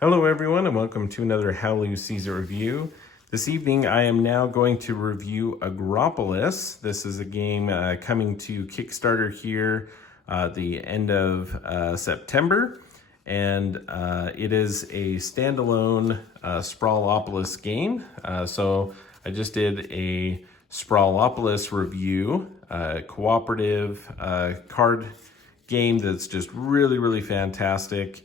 Hello everyone and welcome to another Hallelujah Caesar review. This evening I am now going to review Agropolis. This is a game coming to Kickstarter here the end of September, and it is a standalone Sprawlopolis game. So I just did a Sprawlopolis review, cooperative card game that's just really fantastic.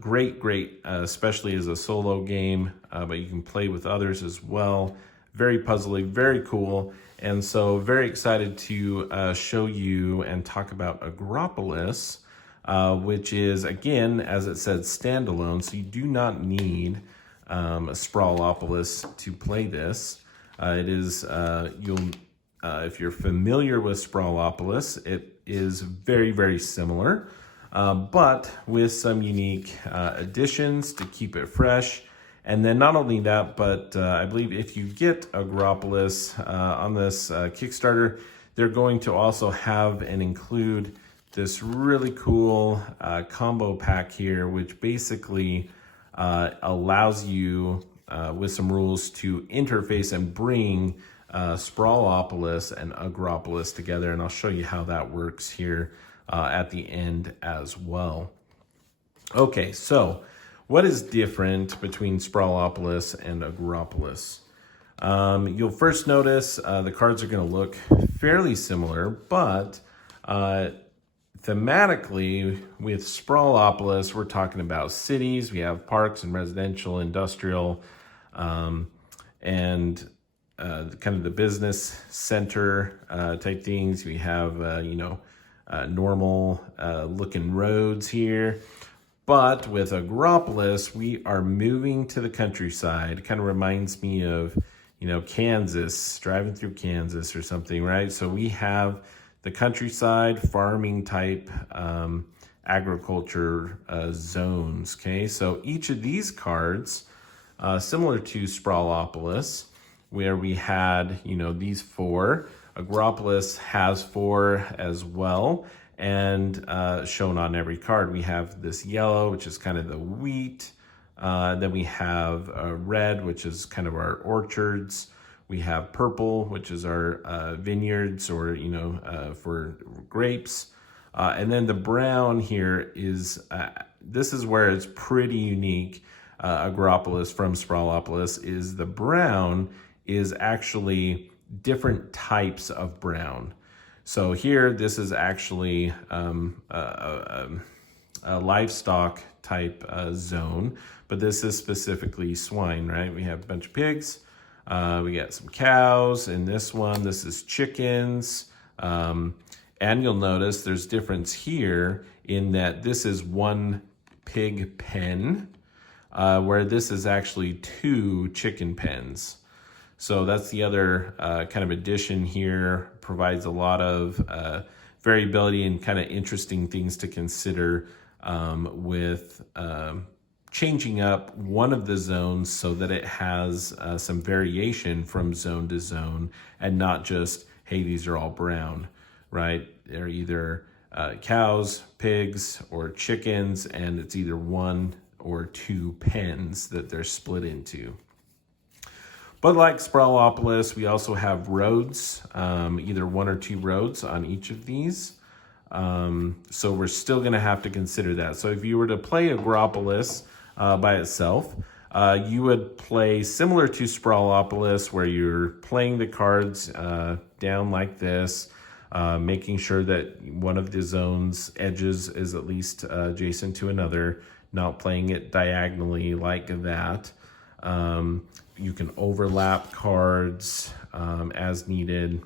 Great, especially as a solo game, but you can play with others as well. Very puzzly, very cool. And so very excited to show you and talk about Agropolis, which is, again, as it said, standalone. So you do not need a Sprawlopolis to play this. It is, if you're familiar with Sprawlopolis, it is very similar. But with some unique additions to keep it fresh. And then not only that, but I believe if you get Agropolis on this Kickstarter, they're going to also have and include this really cool combo pack here, which basically allows you with some rules to interface and bring Sprawlopolis and Agropolis together. And I'll show you how that works here at the end as well. Okay, so what is different between Sprawlopolis and Agropolis? You'll first notice the cards are going to look fairly similar, but thematically with Sprawlopolis, we're talking about cities. We have parks and residential, industrial, and kind of the business center type things. We have, normal looking roads here. But with Agropolis, we are moving to the countryside. It kind of reminds me of, Kansas, driving through Kansas or something, right? So we have the countryside farming type agriculture zones, okay? So each of these cards, similar to Sprawlopolis, where we had, these four, Agropolis has four as well, and shown on every card. We have this yellow, which is kind of the wheat. Then we have red, which is kind of our orchards. We have purple, which is our vineyards or, for grapes. And then the brown here is, this is where it's pretty unique. Agropolis from Sprawlopolis is the brown is actually different types of brown. So here, this is actually a livestock type zone, but this is specifically swine, right? We have a bunch of pigs, we got some cows in this one. This is chickens, and you'll notice there's difference here in that this is one pig pen, where this is actually two chicken pens. So that's the other kind of addition here, provides a lot of variability and kind of interesting things to consider with changing up one of the zones so that it has some variation from zone to zone and not just, hey, these are all brown, right? They're either cows, pigs, or chickens, and it's either one or two pens that they're split into. But like Sprawlopolis, we also have roads, either one or two roads on each of these. So we're still going to have to consider that. So if you were to play Agropolis by itself, you would play similar to Sprawlopolis, where you're playing the cards down like this, making sure that one of the zone's edges is at least adjacent to another, not playing it diagonally like that. You can overlap cards as needed,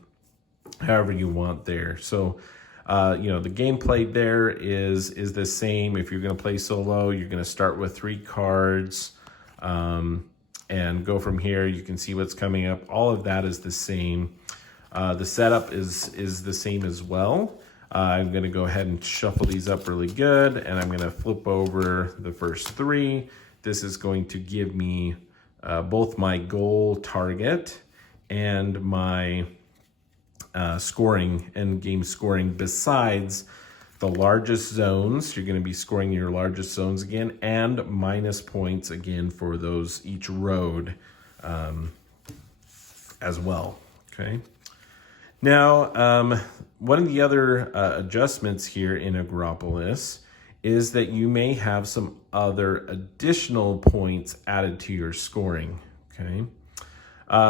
however you want there. So, the gameplay there is the same. If you're going to play solo, you're going to start with 3 cards and go from here. You can see what's coming up. All of that is the same. The setup is the same as well. I'm going to go ahead and shuffle these up really good, and I'm going to flip over the first 3. This is going to give me both my goal target and my scoring, end game scoring, besides the largest zones. You're going to be scoring your largest zones again, and minus points again for those each road as well. Okay. Now, one of the other adjustments here in Agropolis is that you may have some other additional points added to your scoring. Okay.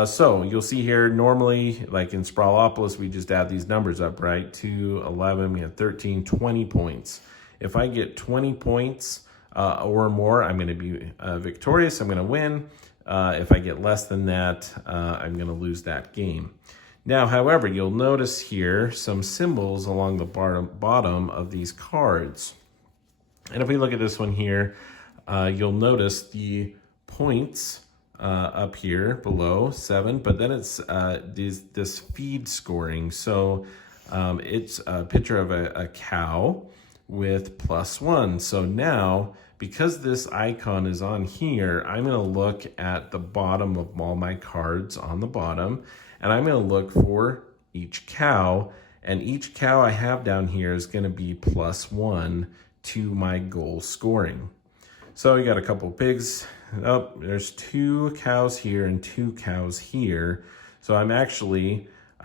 So you'll see here, normally, like in Sprawlopolis, we just add these numbers up, right? 2, 11, we have 13, 20 points. If I get 20 points or more, I'm going to be victorious. I'm going to win. If I get less than that, I'm going to lose that game. Now, however, you'll notice here some symbols along the bottom of these cards. And if we look at this one here, you'll notice the points up here below 7, but then it's this feed scoring. So it's a picture of a cow with +1. So now, because this icon is on here, I'm going to look at the bottom of all my cards on the bottom, and I'm going to look for each cow, and each cow I have down here is going to be +1 to my goal scoring. So you got a couple pigs. Oh, there's 2 cows here and 2 cows here. So I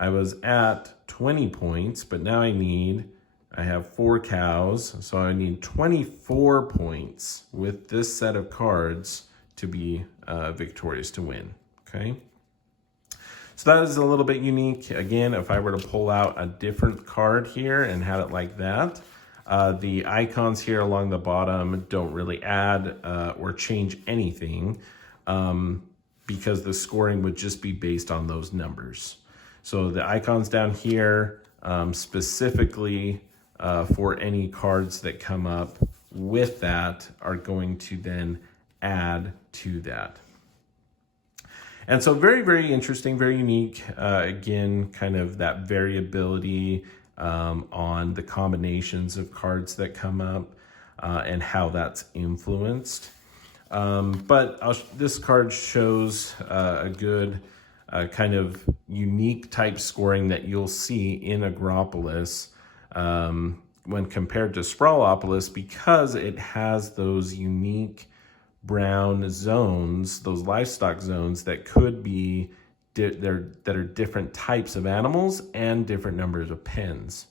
was at 20 points, but now I have 4 cows. So I need 24 points with this set of cards to be victorious, to win. Okay. So that is a little bit unique. Again, if I were to pull out a different card here and have it like that, the icons here along the bottom don't really add or change anything because the scoring would just be based on those numbers. So the icons down here specifically for any cards that come up with that are going to then add to that. And so very, very interesting, very unique. Again, kind of that variability on the combinations of cards that come up and how that's influenced. But this card shows a good kind of unique type scoring that you'll see in Agropolis when compared to Sprawlopolis, because it has those unique brown zones, those livestock zones that could be that are different types of animals and different numbers of pens.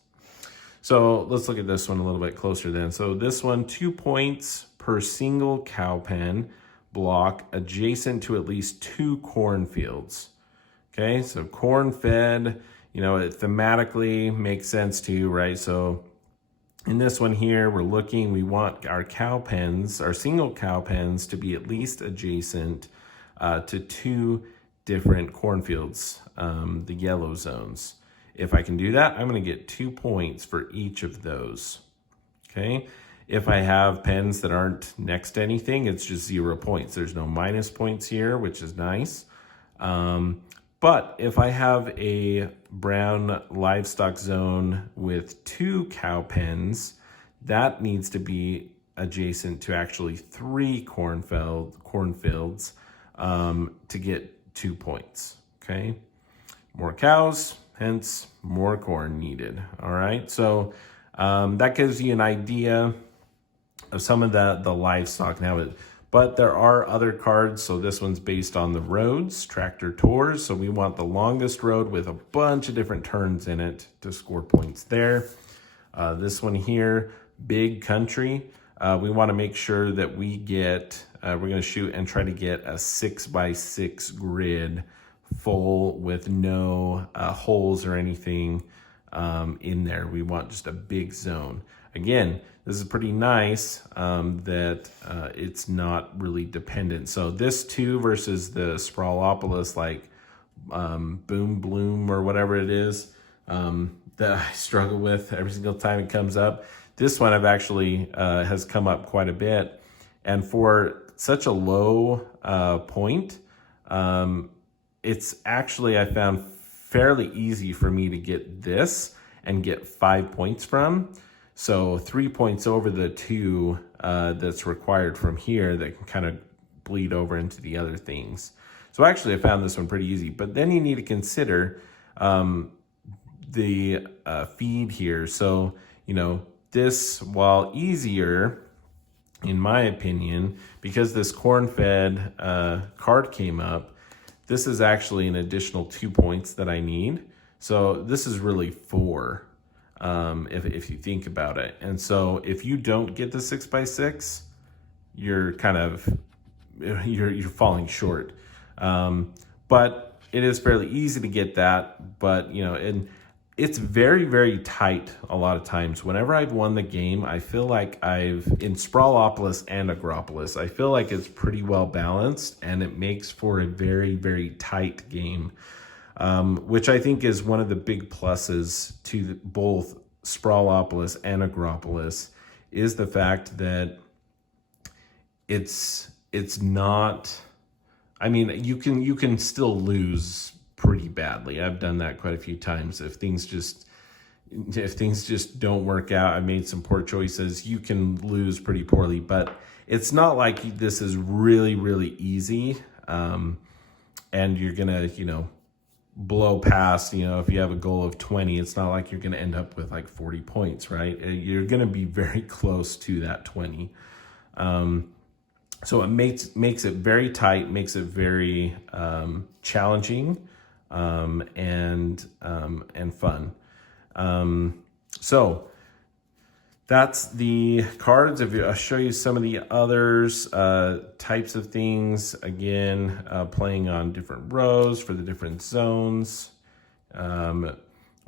So let's look at this one a little bit closer then. So this one, 2 points per single cow pen block adjacent to at least 2 cornfields. Okay, so corn fed, it thematically makes sense to you, right? So in this one here, we want our cow pens, our single cow pens, to be at least adjacent to 2 different cornfields, the yellow zones. If I can do that, I'm going to get 2 points for each of those. Okay. If I have pens that aren't next to anything, it's just 0 points. There's no minus points here, which is nice. But if I have a brown livestock zone with 2 cow pens, that needs to be adjacent to actually 3 cornfields to get 2 points. Okay, more cows, hence more corn needed. All right, so that gives you an idea of some of the livestock now. But there are other cards. So this one's based on the roads, tractor tours. So we want the longest road with a bunch of different turns in it to score points there. This one here, big country. We want to make sure that we get, we're going to shoot and try to get a 6x6 grid full with no holes or anything in there. We want just a big zone. Again, this is pretty nice that it's not really dependent. So this 2 versus the Sprawlopolis, like Boom Bloom or whatever it is, that I struggle with every single time it comes up. This one I've actually has come up quite a bit. And for such a low point, it's actually, I found, fairly easy for me to get this and get 5 points from. So 3 points over the 2 that's required from here that can kind of bleed over into the other things. So actually I found this one pretty easy, but then you need to consider the feed here. So, this, while easier, in my opinion, because this corn-fed card came up, this is actually an additional 2 points that I need. So this is really 4, if you think about it. And so if you don't get the 6x6, you're kind of, you're falling short. But it is fairly easy to get that, but and it's very, very tight a lot of times. Whenever I've won the game, I feel like in Sprawlopolis and Agropolis, I feel like it's pretty well balanced, and it makes for a very, very tight game, which I think is one of the big pluses to both Sprawlopolis and Agropolis, is the fact that it's not, I mean, you can still lose pretty badly. I've done that quite a few times. If things just don't work out, I made some poor choices, you can lose pretty poorly. But it's not like this is really, really easy, and you're gonna blow past, if you have a goal of 20, it's not like you're gonna end up with like 40 points, right? You're gonna be very close to that 20. So it makes it very tight, makes it very challenging, and fun. So that's the cards. I'll show you some of the others, types of things. Again, playing on different rows for the different zones.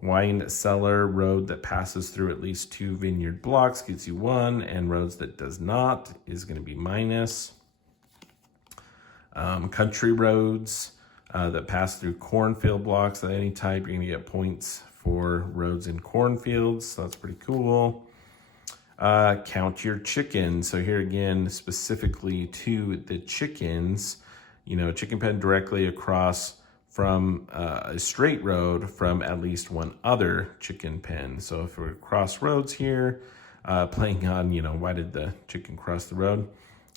Wine cellar, road that passes through at least 2 vineyard blocks gets you 1, and roads that does not is going to be minus. Country roads that pass through cornfield blocks of any type, you're going to get points for roads in cornfields. So that's pretty cool. Count your chickens. So here again, specifically to the chickens, chicken pen directly across from a straight road from at least one other chicken pen. So if we're cross roads here, playing on, why did the chicken cross the road?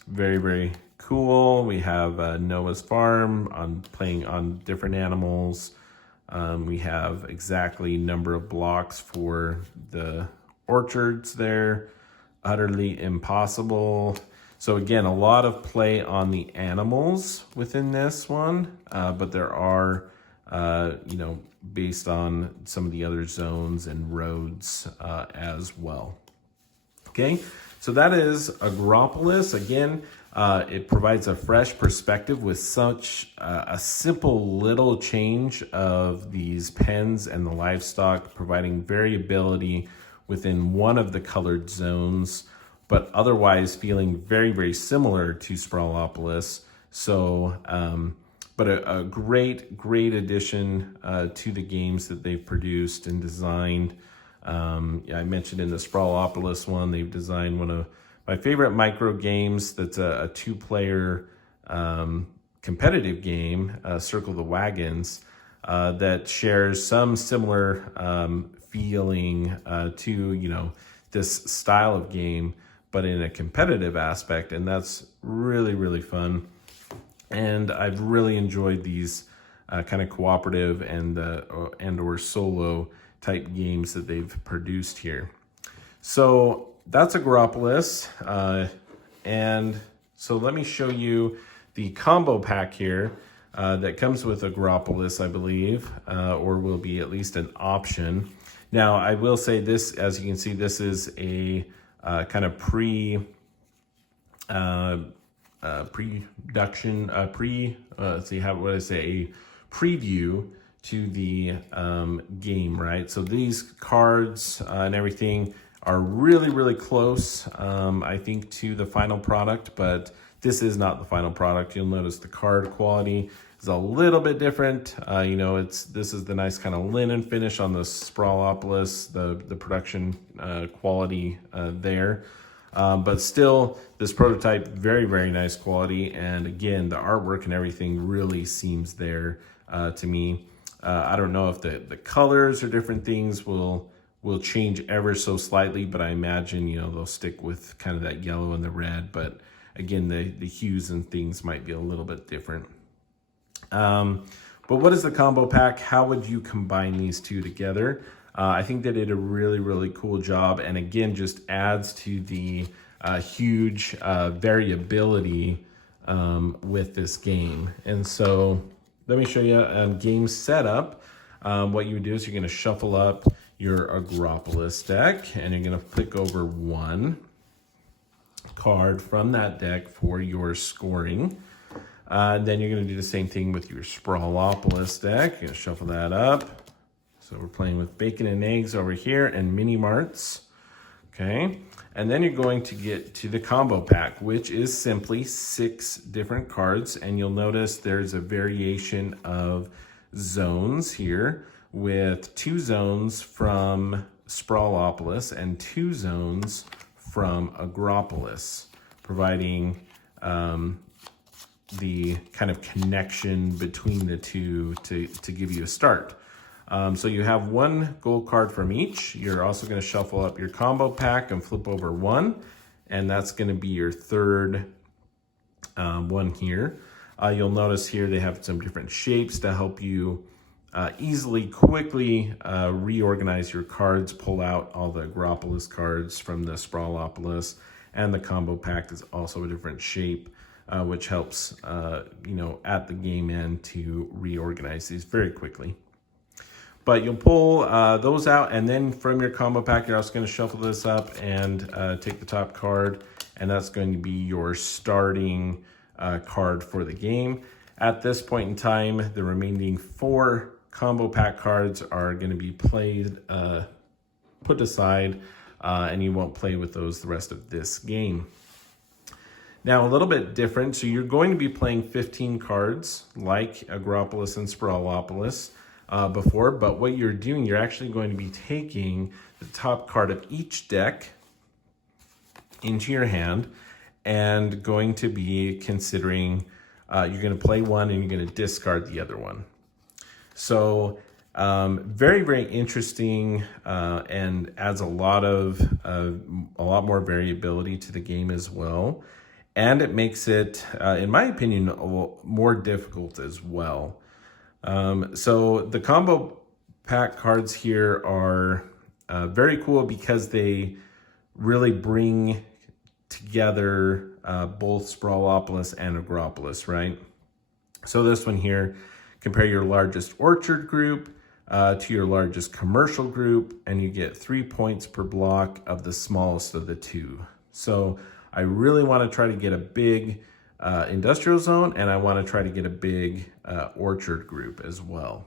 Very, very cool. We have Noah's Farm playing on different animals. We have exactly number of blocks for the orchards there. Utterly impossible. So again, a lot of play on the animals within this one, but there are, based on some of the other zones and roads as well. Okay, so that is Agropolis. Again, it provides a fresh perspective with such a simple little change of these pens and the livestock, providing variability within one of the colored zones, but otherwise feeling very, very similar to Sprawlopolis. So, but a great, great addition to the games that they've produced and designed. I mentioned in the Sprawlopolis one, they've designed one of my favorite micro games that's a 2-player competitive game, Circle the Wagons, that shares some similar feeling to, this style of game, but in a competitive aspect, and that's really, really fun. And I've really enjoyed these kind of cooperative and or solo type games that they've produced here. So that's Agropolis, and so let me show you the combo pack here that comes with Agropolis, I believe, or will be at least an option. Now, I will say this, as you can see, this is a kind of pre-production, a preview to the game, right? So these cards and everything are really, really close, I think, to the final product, but this is not the final product. You'll notice the card quality is a little bit different. This is the nice kind of linen finish on the Sprawlopolis, the production quality there. But still, this prototype, very, very nice quality. And again, the artwork and everything really seems there to me. I don't know if the colors or different things will change ever so slightly, but I imagine, they'll stick with kind of that yellow and the red. But again, the hues and things might be a little bit different. But what is the combo pack? How would you combine these two together? I think they did a really, really cool job, and again, just adds to the huge variability with this game. And so let me show you game setup. What you would do is you're going to shuffle up your Agropolis deck, and you're going to pick over one card from that deck for your scoring. Then you're going to do the same thing with your Sprawlopolis deck. You're going to shuffle that up. So we're playing with bacon and eggs over here and mini marts. Okay. And then you're going to get to the combo pack, which is simply 6 different cards. And you'll notice there's a variation of zones here with 2 zones from Sprawlopolis and 2 zones from Agropolis, providing the kind of connection between the two to give you a start. So you have 1 gold card from each. You're also going to shuffle up your combo pack and flip over 1, and that's going to be your third one here. You'll notice here they have some different shapes to help you easily, quickly reorganize your cards, pull out all the Agropolis cards from the Sprawlopolis, and the combo pack is also a different shape, which helps, at the game end to reorganize these very quickly. But you'll pull those out, and then from your combo pack, you're also going to shuffle this up and take the top card, and that's going to be your starting card for the game. At this point in time, the remaining 4 combo pack cards are going to be put aside, and you won't play with those the rest of this game. Now, a little bit different. So you're going to be playing 15 cards like Agropolis and Sprawlopolis before, but what you're doing, you're actually going to be taking the top card of each deck into your hand and going to be considering, you're going to play one and you're going to discard the other one. So very, very interesting and adds a lot more variability to the game as well. And it makes it, in my opinion, more difficult as well. So the combo pack cards here are very cool because they really bring together both Sprawlopolis and Agropolis, right? So this one here, compare your largest orchard group to your largest commercial group, and you get 3 points per block of the smallest of the 2. So I really want to try to get a big industrial zone, and I want to try to get a big orchard group as well.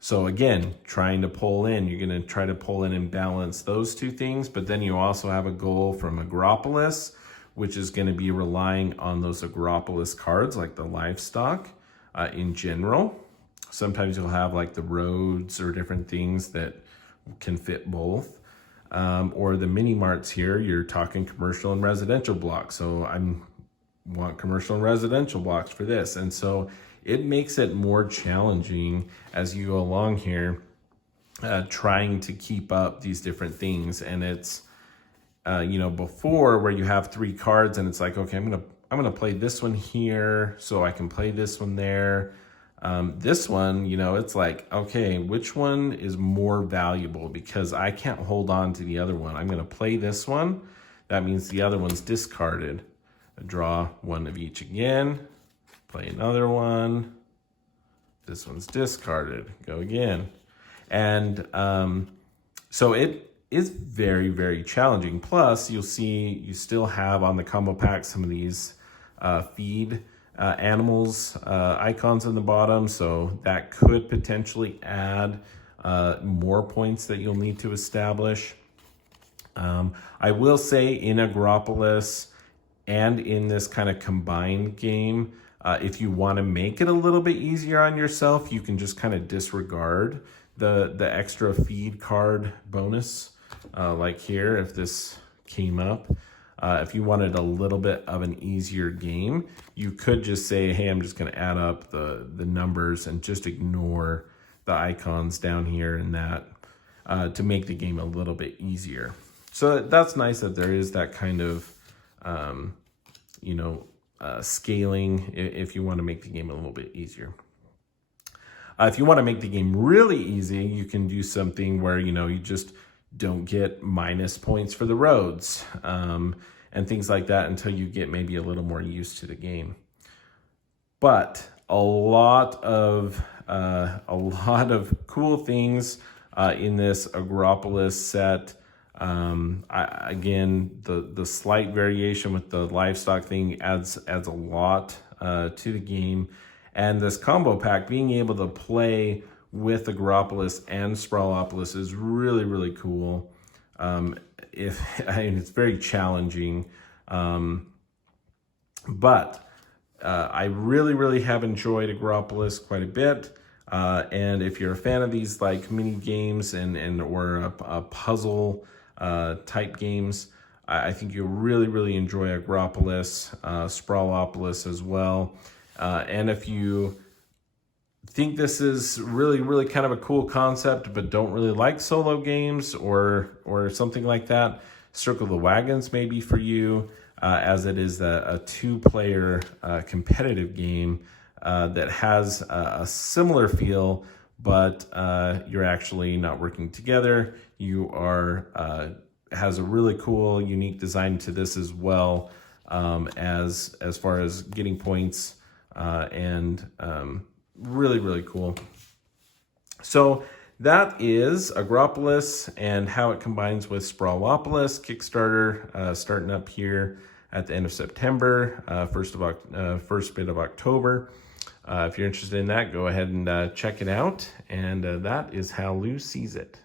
So again, trying to pull in, you're going to try to pull in and balance those 2 things, but then you also have a goal from Agropolis, which is going to be relying on those Agropolis cards like the livestock in general. Sometimes you'll have like the roads or different things that can fit both. Or the mini marts here, you're talking commercial and residential blocks. So I want commercial and residential blocks for this. And so it makes it more challenging as you go along here, trying to keep up these different things. And it's, before where you have 3 cards and it's like, okay, I'm gonna play this one here so I can play this one there. This one, it's like, okay, which one is more valuable because I can't hold on to the other one. I'm going to play this one. That means the other one's discarded. I draw one of each again, play another one. This one's discarded, go again. And so it is very, very challenging. Plus, you'll see you still have on the combo pack some of these feed animals icons on the bottom, so that could potentially add more points that you'll need to establish. I will say in Agropolis and in this kind of combined game, if you want to make it a little bit easier on yourself, you can just kind of disregard the extra feed card bonus, like here if this came up. If you wanted a little bit of an easier game, you could just say, hey, I'm just going to add up the numbers and just ignore the icons down here and that to make the game a little bit easier. So that's nice that there is that kind of, scaling if you want to make the game a little bit easier. If you want to make the game really easy, you can do something where, you just don't get minus points for the roads and things like that until you get maybe a little more used to the game. But a lot of cool things in this Agropolis set. Again, the slight variation with the livestock thing adds a lot to the game, and this combo pack, being able to play with Agropolis and Sprawlopolis, is really, really cool. It's very challenging, but I really have enjoyed Agropolis quite a bit. And if you're a fan of these like mini games or a puzzle type games, I think you'll really enjoy Agropolis, Sprawlopolis as well. And if you think this is really kind of a cool concept, but don't really like solo games or something like that, Circle the Wagons may be for you, as it is a two-player competitive game that has a similar feel, but you're actually not working together. You are has a really cool, unique design to this as well, as far as getting points, and really cool. So that is Agropolis and how it combines with Sprawlopolis Kickstarter, starting up here at the end of September, first bit of October. If you're interested in that, go ahead and check it out. And that is how Lou sees it.